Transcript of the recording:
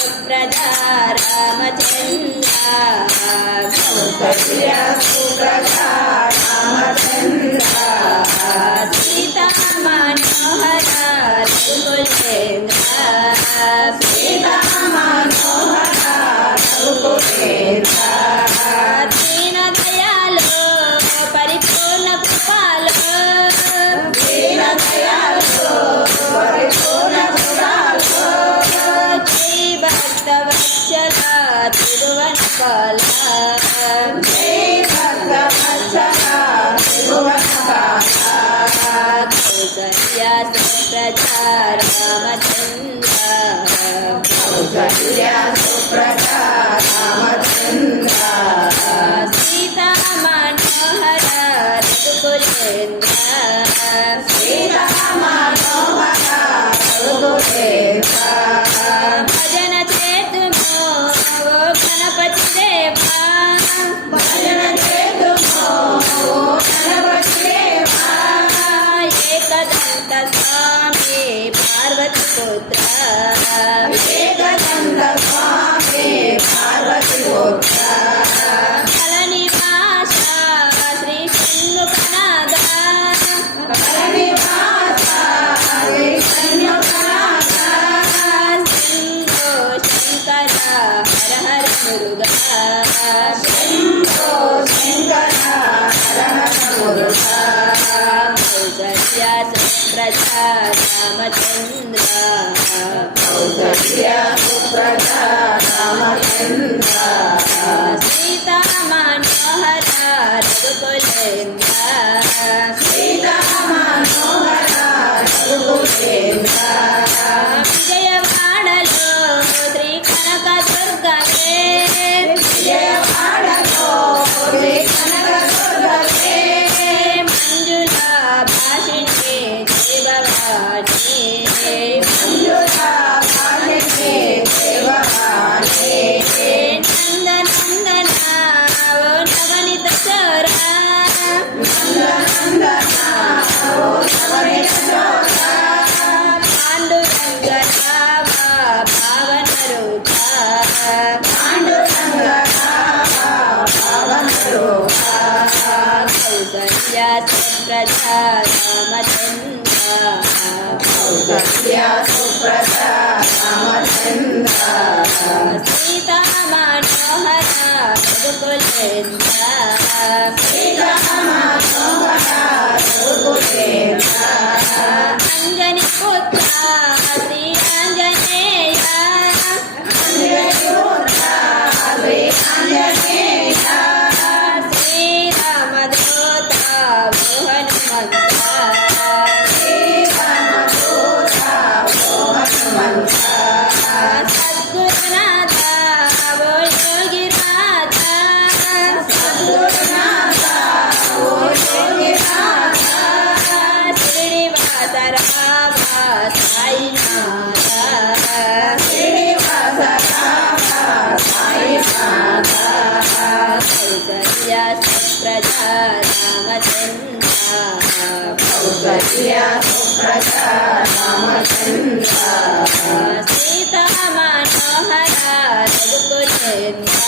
सुप्रजा रामचन्द्र कौसल्या सुप्रजा रामचन्द्र सीता मनोहर रघुकुलेन्द्र सीता मनोहर रघुकुलेन्द्र दीन दयालो परिपूर्ण कृपालो दीन दयालो परिपूर्ण कृपालो जय भक्तवत्सला त्रिभुवनपाला जय भक्तवत्सला त्रिभुवनपाला कौसल्या सुप्रजा रामचन्द्र कौसल्या सुप्रजा रामचन्द्र सीता मनोहर रघुकुलेन्द्र सीता मनोहर रघुकुलेन्द्र भजन चेतुमो गणपति देवा भजन चेतुमो गणपति देवा एकदन्त स्वामी पार्वती पुत्र एकदन्त स्वामी पार्वती पुत्र फलनिवास श्री षण्मुखनाथ फलनिवास श्री षण्मुखनाथ शम्भो शङ्कर हर हर मुरुगा शम्भो शङ्कर हर हर मुरुगा कौसल्या सुप्रजा रामचन्द्र कौसल्या सुप्रजा रामचन्द्र सीता मनोहर रघुकुलेन्द्र सीता मनोहर रघुकुलेन्द्र विजयवाडलो श्री कनकदुर्गवे विजयवाडलो श्री कनकदुर्गवे मंजुला भाषिणे जय भवानी मंजुला भाषिणे जय भवानी नन्दनन्दना ओ नवनीत चोरा नन्दनन्दना ओ नवनीत चोरा पाण्डुरङ्गनावा पावनरूपा पाण्डुरङ्गनावा पावनरूपा कौसल्या सुप्रजा रामचन्द्र कौसल्या सुप्रजा रामचन्द्र सीता मनोहर रघुकुलेन्द्र सीता मनोहर रघुकुलेन्द्र अंजनी पुत्र श्री आंजनेय अंजनीपुत्र श्री आंजनेय श्रीरामदूत वो हनुमन्त श्रीरामदूत वो हनुमन्त सद्गुरुनाथ वो योगिनाथ सद्गुरुनाथ वो योगिनाथ श्रीनिवास राम साईनाथ श्रीनिवास राम साईनाथ कौसल्या सुप्रजा रामचन्द्र कौसल्या सुप्रजा रामचन्द्र सीता मनोहर रघुकुलेन्द्र